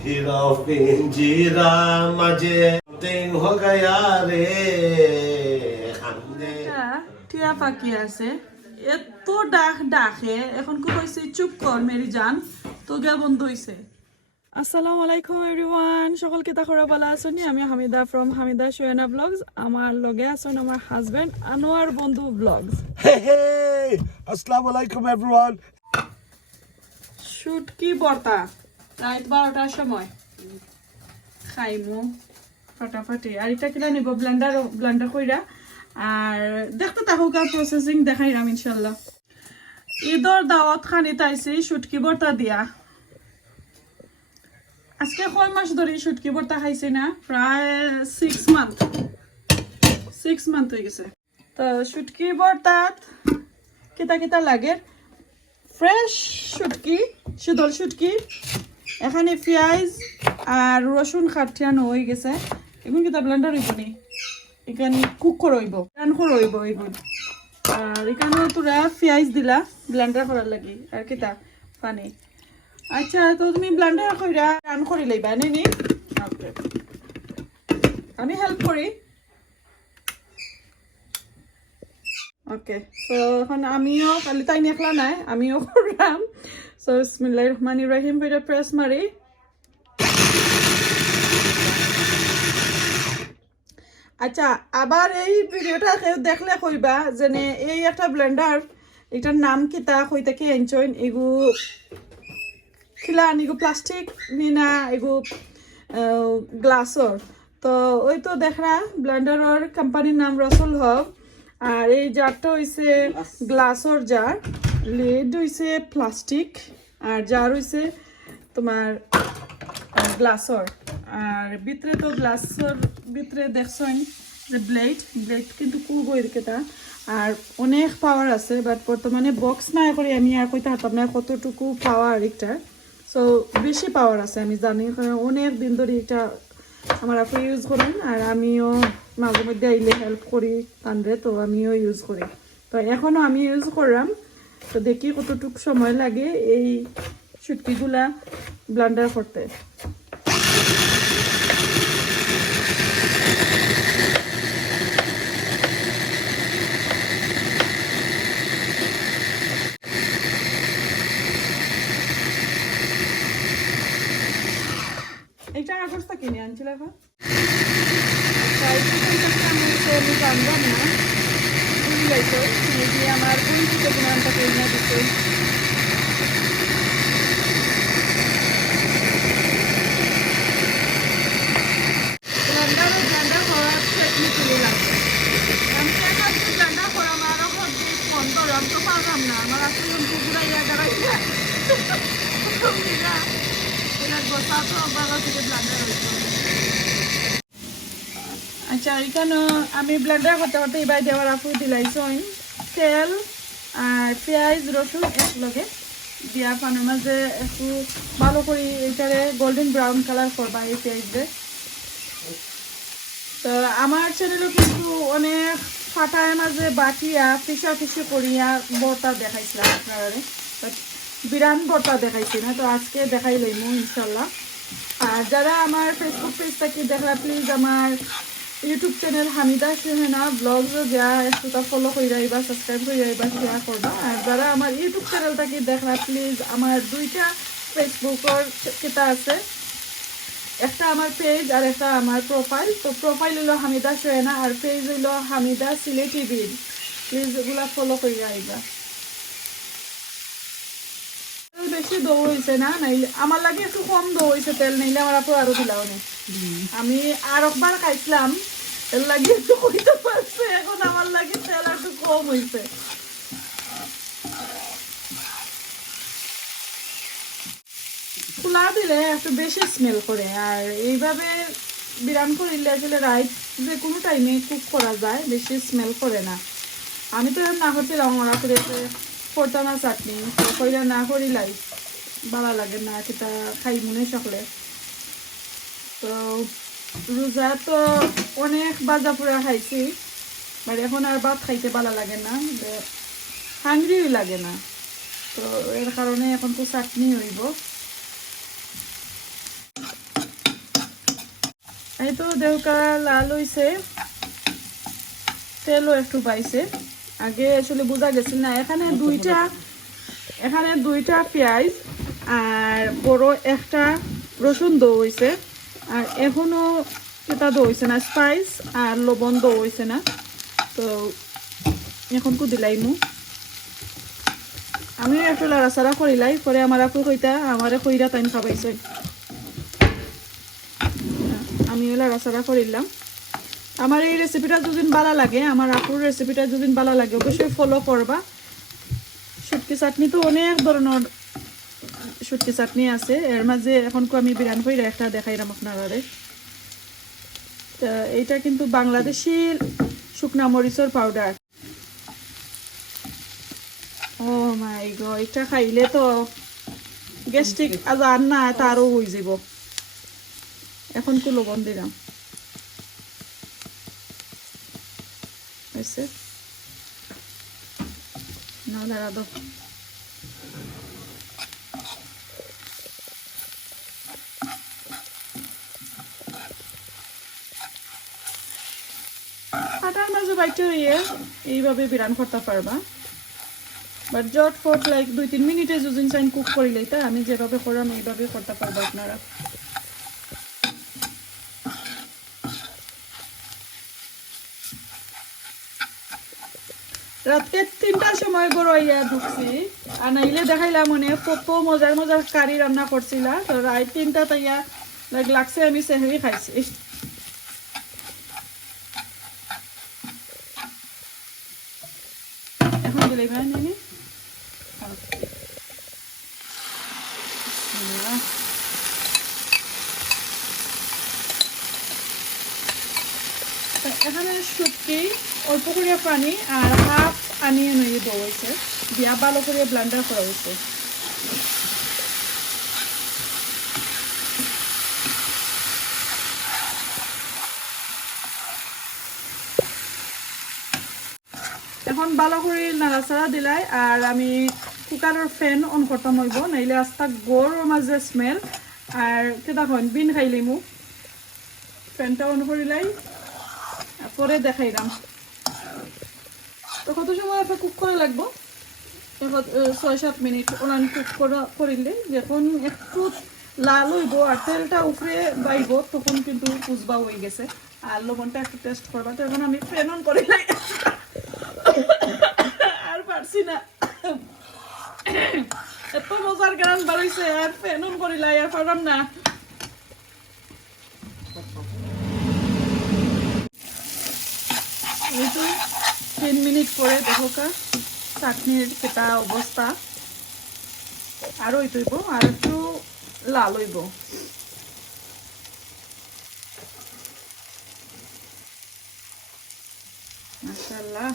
हीरा पिंजरा मजे दिन हो गया रे हमने টিয়া পাখি আছে এত ডাকে এখন কি কইছে চুপ কর মেরি জান তো গে বন্ধ হইছে আসসালামু আলাইকুম এভরিওয়ান সকলকে তাখরা ভালো আছেন আমি হামিদা ফ্রম হামিদা শোয়েনা ব্লগস আমার লগে আছেন আমার হাজবেন্ড আনোয়ার বন্ধু vlogs hey assalamu alaikum everyone শুট কি বর্তা রাত 12টার সময় খাইমু ফাটাফাটি আর এটা কিলা নিব ব্লেন্ডার কইরা আর দেখতে থাকুক আর প্রসেসিং দেখাইরাম ইনশাআল্লাহ ঈদর দাওয়াত খানি তাইছি শুটকি বর্তা দিয়া আজকে কয় মাস ধরে শুটকি বর্তা খাইছি না প্রায় 6 মান্থ হয়ে গেছে তো শুটকি বর্তাত কিতা লাগে ফ্রেশ শুটকি শীতল শুটকি এখানে পেঁয়াজ আর রসুন খাটিয়ানো হয়ে গেছে এখন কিতা ব্লেন্ডার হইব নি এখানে কুক করইব রান করইব এগুন আর এখানে তোরা পেঁয়াজ দিলা ব্লেন্ডার করার লাগি আর কিতা পানি আচ্ছা তো তুমি ব্লেন্ডার কইরা রান করি লইবা নি ওকে আমি হেল্প করি ওকে সো এখন আমিও খালি তাই একলা নাই আমিও করলাম সো বিসমিল্লাহির রহমানির রহিম কইরা প্রেস মারি আচ্ছা আবার এই ভিডিওটা কেউ দেখলে কইবা যে এই একটা ব্লেন্ডার এটার নাম কিতা কইতা কি এনজয় এগু খিলা নিগু প্লাস্টিক নিনা এগু গ্লাসর তো ওই তো দেখরা ব্লেন্ডারের কোম্পানির নাম রসুল হক আর এই জারটা হইছে গ্লাসর জার লিড হইছে প্লাস্টিক আর জার হইছে তোমার গ্লাসর আর ভিতরে তো গ্লাসর ভিতরে দেখছেন যে ব্লেড কিন্তু খুব ওইরকেটা আর অনেক পাওয়ার আছে বাট বর্তমানে বক্স না করে আমি আর কইতে হাতাম না কতটুকু পাওয়ার একটা সো বেশি পাওয়ার আছে আমি জানি কারণ অনেক দিন ধরে এটা আমার আপু ইউজ করেন আর আমিও মাঝে মধ্যে আইলে হেল্প করি তানরে তো আমিও ইউজ করি তো এখনও আমি ইউজ করলাম তো দেখি কতটুকু সময় লাগে এই শুটকিগুলা ব্লেন্ডার করতে এটা আগস্ট কিনে আনছিল এখন আমি জানলাম না ভুল যাইতো দিয়ে আমার পরিচিত গুণানটা কিনে দিচ্ছে ব্লেন্ডার করার টেকনিক লাগছে আমি ব্লেন্ডার করা আমার এখন ফোন করলাম তো পারলাম না আমার আসলে পুকুরা ইয়া দাঁড়াইছে আচ্ছা এখানে আমি ব্লেন্ডার করতে করতে এবার দেওয়ার আপু দিলাইছেন তেল আর পেঁয়াজ রসুন একলগে দিয়া পানের মাঝে একটু ভালো করে এটারে গোল্ডেন ব্রাউন কালার করবা এই পেঁয়াজে তো আমার চ্যানেলও কিন্তু অনেক ফাটায় মাঝে বাটিয়া পিসা করিয়া বর্তা দেখাইছিলাম আপনারা বিরান বর্তা দেখাইছি না তো আজকে দেখাই লইমু ইনশাল্লাহ আর যারা আমার ফেসবুক পেজটাকে দেখলা প্লিজ আমার ইউটিউব চ্যানেল হামিদা শোহেনা ব্লগস যা একটুটা ফলো করে যাইবা সাবস্ক্রাইব করে যাইবা শেয়ার করবা আর যারা আমার ইউটিউব চ্যানেলটাকে দেখলা প্লিজ আমার দুইটা ফেসবুকের কেতা আছে একটা আমার পেজ আর একটা আমার প্রোফাইল তো প্রোফাইল হইল হামিদা শোহেনা আর পেজ হইল হামিদা সিলেটি বিল প্লিজ ওগুলা ফলো করে যাইবা বেশি দৌ হয়েছে না নাইলে আমার লাগে একটু কম দৌ হয়েছে তেল নাইলে আমার আপু আরো দিলাও না আমি আর একবার খাইছিলাম তেল লাগে একটু কইতে পারছে এখন আমার লাগে তেল একটু কম হয়েছে খোলা দিলে একটু বেশি স্মেল করে আর এইভাবে বিরান করিলে আসলে রাইট যে কোনো টাইমে কুক করা যায় বেশি স্মেল করে না আমি তো না করছিলাম ওরা করে করতাম না চাটনি কইরা না করিলাই ভালো লাগে না সেটা খাই মনে সকলে তো রোজা তো অনেক বাজা পোড়া খাইছি বাট এখন আর ভাত খাইতে ভালো লাগে না হাংরিও লাগে না তো এর কারণে এখন তো চাটনি হইব। এই তো দেউকা লাল হইছে, তেলও একটু পাইছে। আগে আসলে বোঝা গেছিল না। এখানে দুইটা পেঁয়াজ আর বড় একটা রসুন দো হয়েছে, আর এখনো এটা দো হয়েছে না, স্পাইস আর লবণ দো হয়েছে না। তো এখন কু দিলাইমু, আমি একটু লাড়াচাড়া করিলাই, পরে আমার আপু কইতা আমারে কইরা টাইম খাবাইছে, আমি লাড়াচাড়া করিলাম। আমার এই রেসিপিটা যদিন ভালো লাগে, আমার আপুর রেসিপিটা যদিন ভালো লাগে, অবশ্যই ফলো করবা। শুটকি চাটনি তো অনেক ধরনের শুটকি চাটনি আছে, এর মাঝে এখন আমি বিরান করে একটা দেখাইলাম আপনারা। এইটা কিন্তু বাংলাদেশি শুকনা মরিচের পাউডার। ও মাই গড, এটা খাইলে তো গ্যাস্ট্রিক আর না তারও হয়ে যাব। এখন কু লবণ দিলাম, হয়েছে না দাঁড়া দো। আটার মাঝে বাইটে হইয়ে এইভাবে বিরান করতে পারবা, বাট জটফট লাইক 2-3 মিনিটে যদিন চাইন কুক করিলেই তা আমি যেভাবে করাম এইভাবে করতে পারবো আপনারা। রাতে 3টার সময় গড়াইয়া ঢুকছি, আর নাইলে দেখাইলাম মানে কত মজার মজার কারি রান্না করছিলা। তো রাত 3টা তাইয়া লাগছে আমি সেহরি খাইছি। এখন দিলাই ভাই নিনি এখানে শুটকি, অল্প করে পানি আর হাফ আনিয়ে নিয়ে দেওয়া হয়েছে, দিয়া ভালো করে ব্লেন্ডার করা হয়েছে। এখন ভালো করে নাড়াচাড়া দিলাই, আর আমি কুকারের ফ্যান অন করতাম হইব, নাইলে আস্তা গরম মাঝে স্মেল আর কেটা হয় বিন খাইলে মোক। ফ্যানটা অন করিলাই, পরে দেখাইলাম। তো কত সময় আপনার কুক করা লাগবো? 6-7 মিনিট ওনান কুক করিলে যখন একটু লাল হইব আর তেলটা উপরে বাইব, তখন কিন্তু বুঝবা হয়ে গেছে। আর লবণটা একটু টেস্ট করবা। তো এখন আমি ফ্যান অন করিলাই, আর পারছি না, এত মজার গান বাড়াইছে, আর ফ্যান অন করিলাই আর পারলাম না। এই তো 3 মিনিট পরে দেখো কা চাটনির কেটা অবস্থা। আর ওই তৈব আর একটু লাল হইব। মাশাআল্লাহ,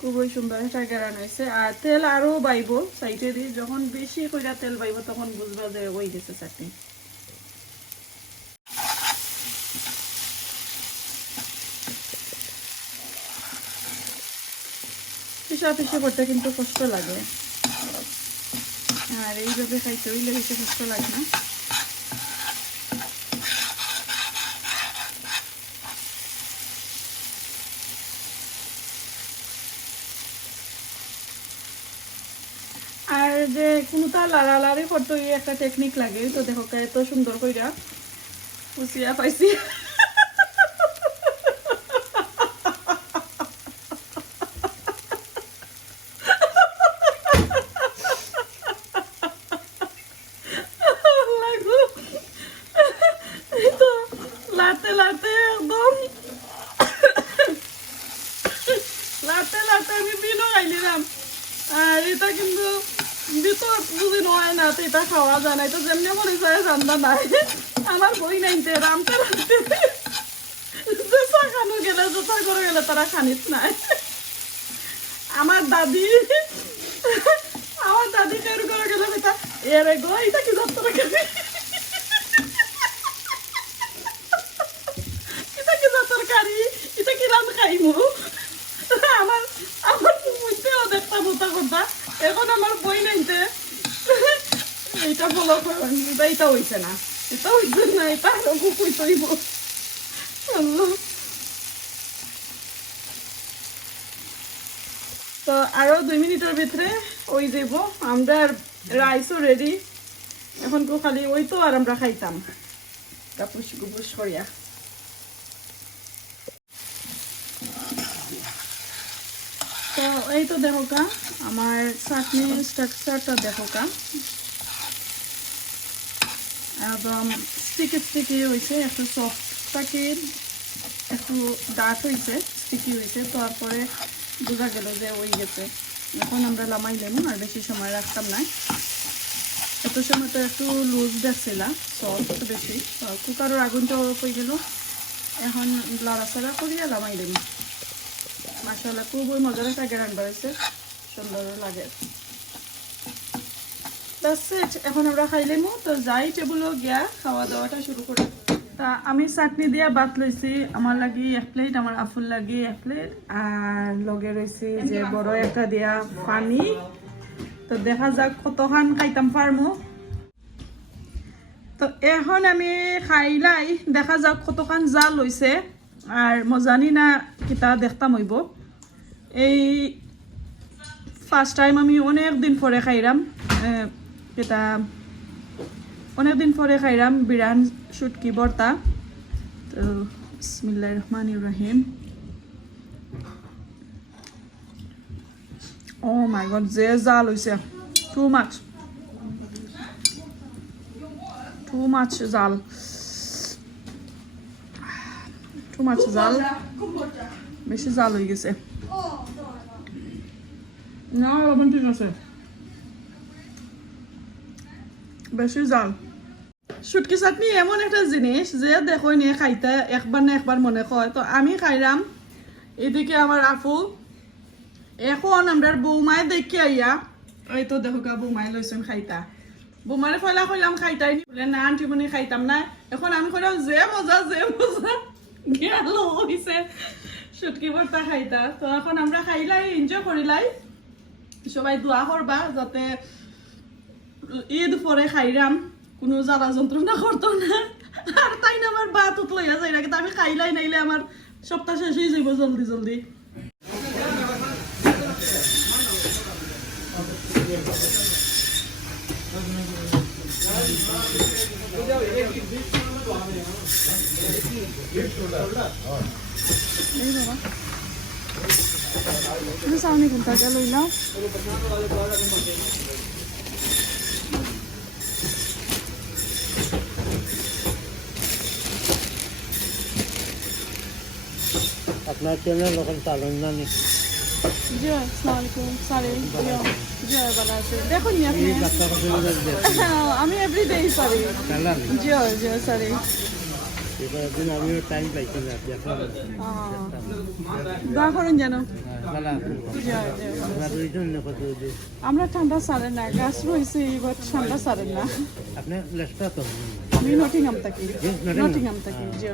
খুবই সুন্দর একটা গান হয়েছে। আর তেল আরো বাইব সাইডে দিয়ে, যখন বেশি কইরা তেল বাইব তখন বুঝবা যে হয়ে গেছে চাটনি। পিষা করতে কিন্তু কষ্ট লাগে, আর এইভাবে খাইতে হইলে বেশি কষ্ট লাগে না। আর যে কোনোটা লাড়ালাড়ি করতে একটা টেকনিক লাগে। তো দেখো এত সুন্দর কইরা কুচিয়া পাইছি। লাতে লাতে একদম লাতে লাতে আমি বিনও খাইলাম। আর এটা কিন্তু ভিতর যদি নয় না তো এটা খাওয়া যায় না। এটা যেমনি মনে যায় রান্না নাই। আমার বই নাইতে রামতে রামতে জোসা খানো গেলে জোসা করে গেলে তারা খানিস নাই। আমার দাদি কেউ করে গেলে বেটা এর গো এটা কি যাত্রা খাবি, এটা কি তরকারি, এটা কি রান খাইমু। আমার আমার মুইতেও দেখতা বোতা কথা। এখন আমার বই নাই এটা ফলো করুন, এটা হইছে না, এটা হইছে না, এটা আরো কুকুই তৈব। তো আরো 2 মিনিটের ভিতরে ওই দেব আমরা রাইসও রেডি। এখন তো খালি ওই তো আর আমরা খাইতাম কাপুস গুপুস করিয়া। তো এই তো দেখো কা আমার চাটনি স্ট্রাকচারটা দেখো কা একদম স্টিকি হয়েছে, একটু সফট থাকে, একটু ডার্ট হয়েছে, স্টিকি হয়েছে। তারপরে বোঝা গেল যে ওই গেছে। এখন আমরা লামাইলাম, আর বেশি সময় রাখতাম না। এত সময় তো একটু লুজ দেখছিলাম, সফট বেশি। কুকারের আগুনটা অফ হয়ে গেল। এখন লাড়াচাড়া করিয়া লামাইলাম। মাশাআল্লাহ খুবই মজার একটা গ্রান বাড়ছে, সুন্দর লাগে। এখন আমরা খাইলামও। তো যাই টেবুলও গিয়া খাওয়া দাওয়াটা শুরু করি। তা আমি চাটনি দিয়া ভাত লইছি, আমার লাগি 1 প্লেট, আমার আফুল লাগি 1 প্লেট, আর লগে রয়েছে যে বড় একটা দিয়া পানি। তো দেখা যাক কতখান খাইতাম পারমু। তো এখন আমি খাইলাই, দেখা যাক কতখান জাল হইছে। আর মজানি না কিতা দেখতাম হইব। এই ফার্স্ট টাইম আমি অনেক দিন পরে খাইলাম, কিতা অনেক দিন পরে খাইলাম বিরান শুটকি ভর্তা। তো বিসমিল্লাহির রহমানির রহিম। ও মাই গড, যে জাল হইছে, টু মাছ জাল, টু মাছ জাল, বেশি জাল হয়ে গেছে। না লবণ ঠিক আছে, বেশি জাল। শুটকি চাটনি এমন একটা জিনিস যে দেখো নিয়ে খাইতে একবার না একবার মনে হয়। তো আমি খাইলাম, এদিকে আমার আপু। এখন আমরা বৌমায় দেখি আইয়া, এই তো দেখো গা বৌমায় লইছেন খাইতা। বৌমারে ফয়লা কইলাম খাইতাই নি, বলে না আন্টি মনে খাইতাম না। এখন আমি কইলাম যে মজা গেল হইছে শুটকি ভর্তা খাইতা। তো এখন আমরা খাইলাই, এনজয় করিলাই। সবাই দোয়া করবা যাতে ঈদ পরে খাইরাম কোনো জ্বালা যন্ত্রণা করতো না। আর তাই না আমার বাত লইয়া যাই না, কিন্তু আমি খাইলাই নাইলে আমার সপ্তাহ শেষ হয়ে যাইব জলদি জলদি। সামনে ঘন্টা গেল লইলাম। আপনার চ্যানেল ওখানে চালন না নি? জি আসসালামু আলাইকুম। সরি জি ভালো আছে, দেখুন নি আপনি? আমি এভরিডে পারি। জি জি সরি, এবার আমিও টাইম পাইছি না। দোয়া করুন যেন। আমরা ঠান্ডা সারেন না, গাছ রয়েছে এবার ঠান্ডা সারেন না। আমি নটিংহাম থাকি, জি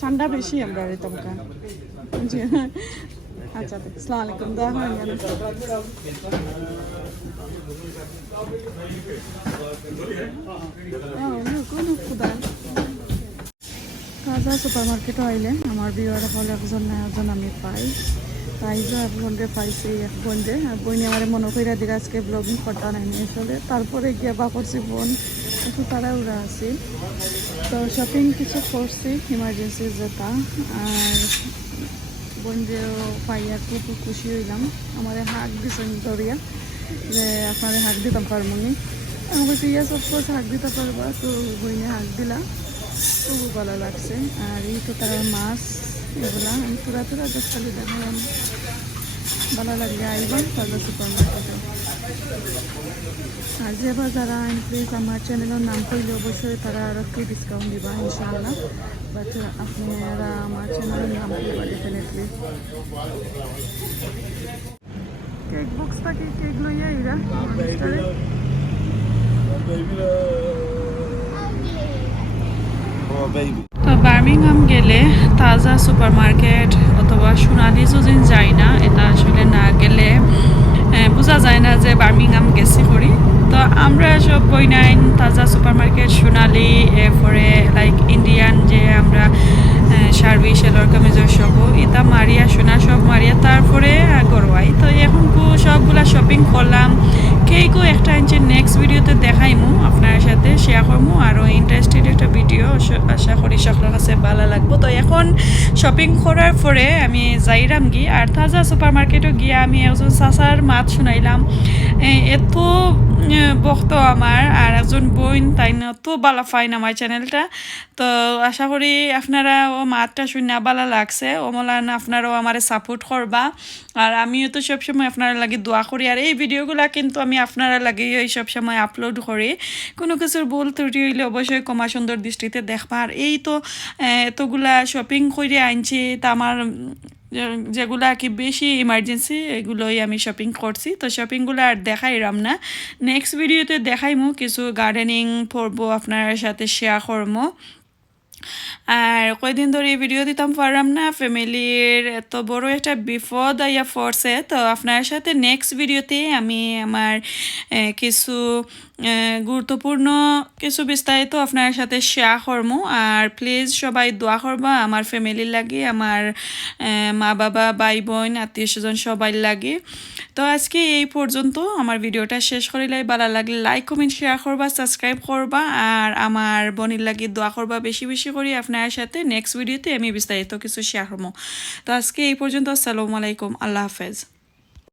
ঠান্ডা বেশি আমরা তমকা। জি আচ্ছা, আসসালামু আলাইকুম। দোয়া করেন যেন। কোনো খুদা কাজা সুপার মার্কেটও আইলে আমার বিয়ের হলে একজন না একজন আমি পাই। তাই যে এক বোনরে পাইছি, এক বোনরে। আর বোন আমার মনে কইরা দিলে আজকে ব্লগিং করতে নাই আসলে। তারপরে গিয়ে বা করছি বোন একটু তারা উড়া আছি। তো শপিং কিছু করছি ইমার্জেন্সি যেটা। আর বোনরেও পাইয়া খুব খুশি হইলাম। আমার হাক দিছেন ধরিয়া যে আপনারা হাক দিতাম পারমনি। আমি বলছি ইয়াস অফকোর্স হাক দিতে পারবা। তো বোনে হাক দিলা, খুব ভালো লাগছে। আর এই তো তারা মাছ এগুলা আমি তুরা জাস্ট খালি দেখালাম। ভালো লাগলে আইবেন তাজা সুপার মার্কেটে। আর যে বা যারা আইন প্লিজ আমার চ্যানেলের নাম করলে অবশ্যই তারা আরও একটু ডিসকাউন্ট দিবা ইনশাআল্লাহ। বাট আপনারা আমার চ্যানেলের নাম করবা ডেফিনেটলি। কেক বক্সটা কি কেক লইয়া এরা তো বার্মিংহাম গেলে তাজা সুপার মার্কেট অথবা সোনালি যদিন যাই না, এটা আসলে না গেলে বোঝা যায় না যে বার্মিংহাম গেছি করি। তো আমরা সব বইনাইন তাজা সুপার মার্কেট সোনালি এরপরে লাইক ইন্ডিয়ান যে আমরা সার্ভিস এলর কামিজের সব এটা মারিয়া সোনা সব মারিয়া তারপরে গরোয়াই তো এখন সবগুলা শপিং করলাম কেইকো একটা ইঞ্চি নেক্সট ভিডিওতে দেখাইমু আপনার সাথে শেয়ার করবো আরও ইন্টারেস্টেড একটা ভিডিও আশা করি সকলের কাছে ভালো লাগবো তো এখন শপিং করার পরে আমি যাইরাম গি আর তাজা সুপার মার্কেটে গিয়ে আমি একজন চাচার মাত শুনাইলাম এত বক্ত আমার আর একজন বোন তাই তো ভালো ফাইন আমার চ্যানেলটা তো আশা করি আপনারা ও মাতটা শুনে ভালো লাগছে ও মলান আপনারাও আমারে সাপোর্ট করবা আর আমিও তো সবসময় আপনারা লাগে দোয়া করি আর এই ভিডিওগুলো কিন্তু আমি আপনারা লাগে এই সবসময় আপলোড করি কোনো কিছুর ভুল ত্রুটি হইলে অবশ্যই ক্ষমা সুন্দর দৃষ্টিতে দেখবা আর এই তো এতগুলা শপিং করে আনছি তা আমার যেগুলো আর কি বেশি ইমার্জেন্সি এগুলোই আমি শপিং করছি তো শপিংগুলো আর দেখাইলাম না নেক্সট ভিডিওতে দেখাইমু কিছু গার্ডেনিং করবো আপনার সাথে শেয়ার করবো আর কয়দিন ধরে ভিডিও দিতাম পারলাম না ফ্যামিলির এত বড় একটা বিপদ আইয়া পড়ছে তো আপনার সাথে নেক্সট ভিডিওতে আমি আমার কিছু গুরুত্বপূর্ণ কিছু বিস্তারিত আপনার সাথে শেয়ার করবো আর প্লিজ সবাই দোয়া করবা আমার ফ্যামিলির লাগে আমার মা বাবা ভাই বোন আত্মীয় স্বজন সবাই লাগে তো আজকে এই পর্যন্ত আমার ভিডিওটা শেষ করিলাই ভালো লাগলে লাইক কমেন্ট শেয়ার করবা সাবস্ক্রাইব করবা আর আমার বোনের লাগে দোয়া করবা বেশি বেশি করি আপনার সাথে নেক্সট ভিডিওতে আমি বিস্তারিত কিছু শেয়ার করবো তো আজকে এই পর্যন্ত আসসালামু আলাইকুম আল্লাহ হাফেজ